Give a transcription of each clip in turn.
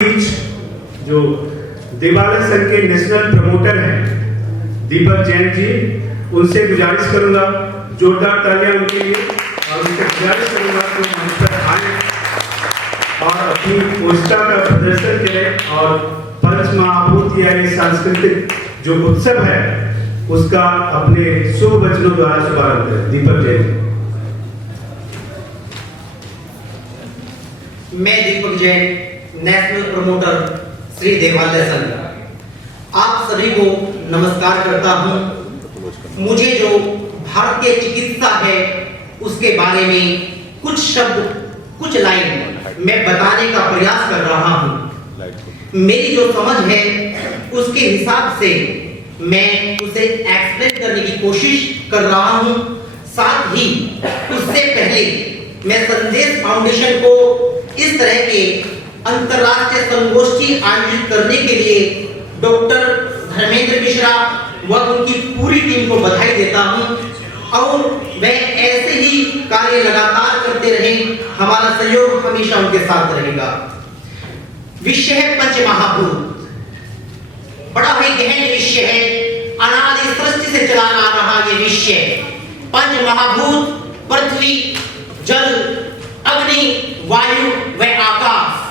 बीच जो देवालय संघ के नेशनल प्रमोटर हैं दीपक जैन जी, उनसे गुजारिश करूंगा जोरदार तालियां उनके लिए, और उनसे गुजारिश करूंगा कि मंच पर आए और अपनी पोस्टा का प्रदर्शन करें और पंच महाभूत या ये सांस्कृतिक जो उत्सव है उसका अपने शुभ वचनों द्वारा शुभारंभ करें। दीपक जैन जी। मैं दीपक जैन, नेशनल प्रमोटर श्री देवालय संघ, आप सभी को नमस्कार करता हूं। मुझे जो भारतीय चिकित्सा है उसके बारे में कुछ शब्द, कुछ लाइन मैं बताने का प्रयास कर रहा हूं। मेरी जो समझ है उसके हिसाब से मैं उसे एक्सप्लेन करने की कोशिश कर रहा हूं। साथ ही उससे पहले मैं संदेश फाउंडेशन को इस तरह के अंतरराष्ट्रीय संगोष्ठी आयोजित करने के लिए डॉक्टर धर्मेंद्र मिश्रा व उनकी पूरी टीम को बधाई देता हूं, और वह ऐसे ही कार्य लगातार करते रहे। हमारा सहयोग हमेशा उनके साथ रहेगा। विषय है पंचमहाभूत। बड़ा ही गहन विषय है, अनादि सृष्टि से चला आ रहा ये विषय। पंचमहाभूत पृथ्वी, जल, अग्नि, वायु व आकाश।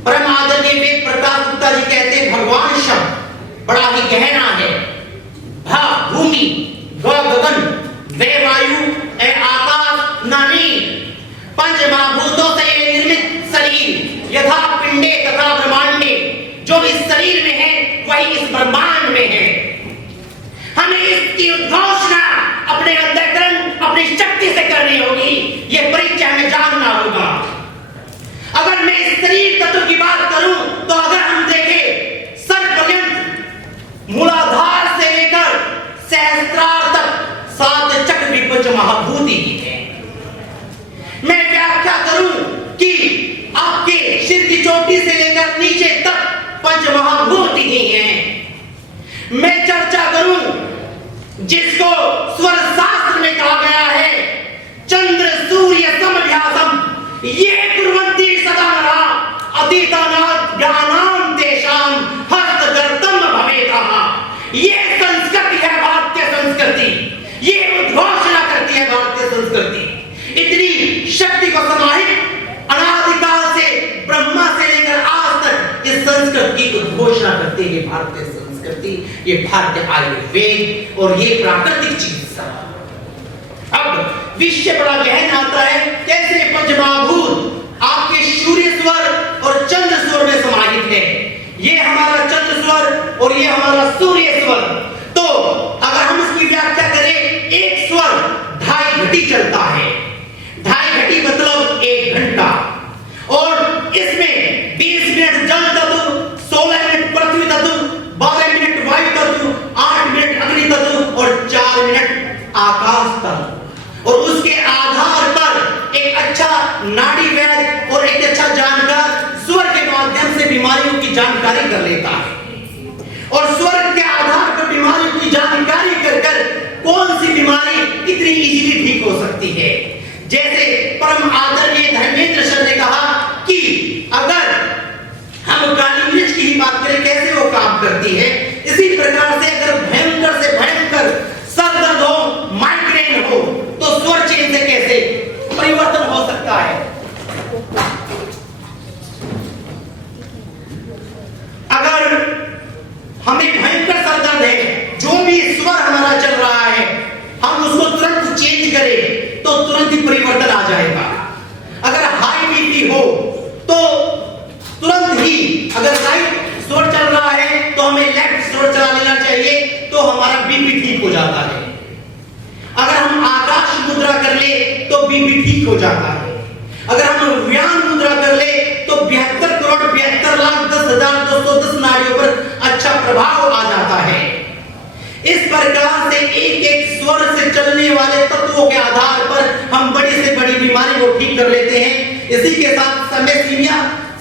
परम आदरणीय वेद प्रकाश गुप्ता जी कहते भगवान शब्द बड़ा ही गहरा है। भा भूमि, ग गगन, वे वायु, ए आकाश, नानी। पंच महाभूतों से निर्मित शरीर यथा पिंडे तथा ब्रह्मांडे, जो इस शरीर में है वही इस ब्रह्मांड में है। हमें इसकी उद्घोषणा अपने अंतःकरण, अपनी शक्ति से करनी होगी। यह परीक्षा में जानना होगा। अगर मैं इस शरीर तत्व की बात करूं तो अगर हम देखें सर्वपर्यंत मूलाधार से लेकर सहस्त्रार तक 7 चक्र भी पंच महाभूत ही है। मैं व्याख्या करूं कि आपके सिर की चोटी से लेकर नीचे तक पंच महाभूत ही हैं। मैं चर्चा करूं जिसको स्वर शास्त्र में कहा गया है चंद्र सूर्य समभ्यासम ये कुर्वन्ति सदा नरा अतीतानात् ज्ञानां तेषां हस्तगर्तम भवेतः। ये संस्कृति है भारतीय संस्कृति, ये उद्घोषणा करती है भारतीय संस्कृति। इतनी शक्ति को समाहित अनादिकाल से ब्रह्मा से लेकर आज तक इस संस्कृति की उद्घोषणा करती है। ये भारतीय संस्कृति, ये भारतीय आयुर्वेद और ये प्राकृतिक चिकित्सा। अब विषय बड़ा गहन आता है। कैसे पंचमहाभूत आपके सूर्य स्वर और चंद्र स्वर में समाहित है। ये हमारा चंद्र स्वर और ये हमारा सूर्य स्वर। तो अगर हम इसकी व्याख्या करें, एक स्वर 2.5 घटी चलता है। 2.5 घटी मतलब 1 घंटा, और इसमें 20 मिनट जल तत्व, 16 मिनट पृथ्वी तत्व, 12 मिनट वायु तत्व, 8 मिनट अग्नि तत्व और 4 मिनट आकाश तत्व। और उसके आधार पर एक अच्छा नाड़ी वैद्य और एक अच्छा जानकार स्वर के माध्यम से बीमारियों की जानकारी कर लेता है, और स्वर के आधार पर बीमारियों की जानकारी कर कौन सी बीमारी कितनी इजीली ठीक हो सकती है। जैसे परम आदरणीय धर्मेंद्र सर ने कहा कि अगर हम काली मिर्च की ही बात करें कैसे वो काम करती है, इसी प्रकार से अगर भयंकर से भयंकर सर दर्द हो, माइग्रेन हो, तो स्वर चेन से कैसे परिवर्तन हो सकता है। अगर हमें भयंकर सर दर्द है, जो भी स्वर हमारा चल रहा है, हम उसको तुरंत चेंज करें तो तुरंत ही परिवर्तन आ जाएगा। अगर हाई बीपी हो तो तुरंत ही, अगर राइट स्वर चल रहा है तो हमें लेफ्ट स्वर चला लेना चाहिए, तो हमारा बीपी ठीक हो जाता है। अगर हम आकाश मुद्रा कर ले तो बीपी ठीक हो जाता है। अगर हम व्यान मुद्रा कर ले तो 72 करोड़ 72 लाख 10,210 नाड़ियों पर अच्छा प्रभाव आ जाता है। इस प्रकार से एक एक स्वर से चलने वाले तत्वों के आधार पर हम बड़ी से बड़ी बीमारी को ठीक कर लेते हैं। इसी के साथ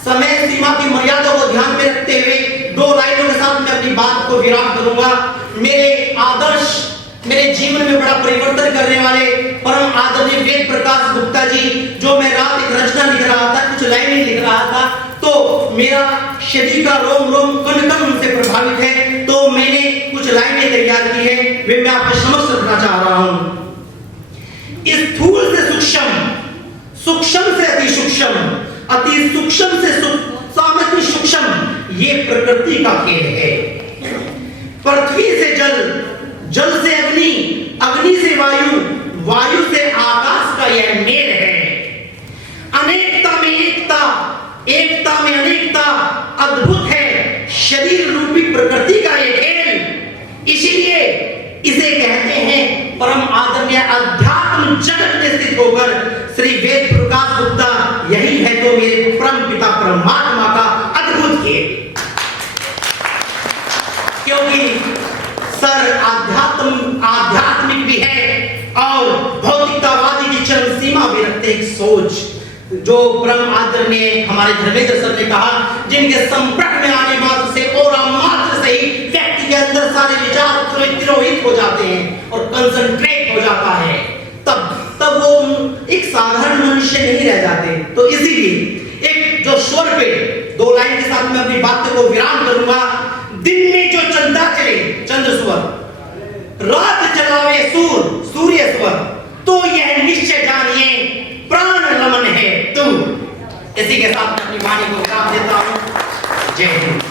समय सीमा की मर्यादा को ध्यान में रखते हुए 2 लाइनों के साथ मैं अपनी बात को विराम करूंगा। मेरे आदर्श, मेरे जीवन में बड़ा परिवर्तन करने वाले परम आदरणीय वेद प्रकाश गुप्ता जी, जो मैं रात एक रचना लिख रहा था, कुछ लाइनें लिख रहा था, तो मेरा शरीर का रोम रोम कण कण उनसे प्रभावित है, तो मैंने कुछ लाइनें तैयार की है, वे मैं आपके समक्ष रखना चाह रहा हूं। स्थूल से सूक्ष्म, सूक्ष्म से अति सूक्ष्म, अति सूक्ष्म से सामति सूक्ष्म, ये प्रकृति का खेल है। पृथ्वी से जल, जल से अग्नि, अग्नि से वायु, वायु से आकाश का यह मेल है। अनेकता में एकता, एकता में अनेकता, अद्भुत है शरीर रूपी प्रकृति का यह खेल। इसीलिए इसे कहते हैं परम आदरणीय अध्यात्म जगत में स्थित होकर श्री वेद प्रकाश गुप्ता, यही है तो मेरे परम पिता परमात्मा का अद्भुत खेल। क्योंकि सर आध्यात्मिक भी है और भौतिकतावादी की चरम सीमा भी रखते एक सोच, जो परम आदरणीय हमारे धर्मेंद्र सर ने कहा, जिनके संपर्क में आने मात्र से और मात्र से ही व्यक्ति के अंदर सारे विचार तिरोहित हो जाते हैं और कंसंट्रेट हो जाता है, तब वो एक साधारण मनुष्य नहीं रह जाते। तो इसीलिए एक जो स्वर पे दो लाइन के साथ मैं अपनी बात को विराम करूंगा। दिन में जो चंदा चले चंद्र स्वर, रात चलावे सूर्य स्वर, तो यह निश्चय जानिए प्राण रमन है तू। इसी के साथ मैं अपनी वाणी को विराम देता हूं। जय हिंद।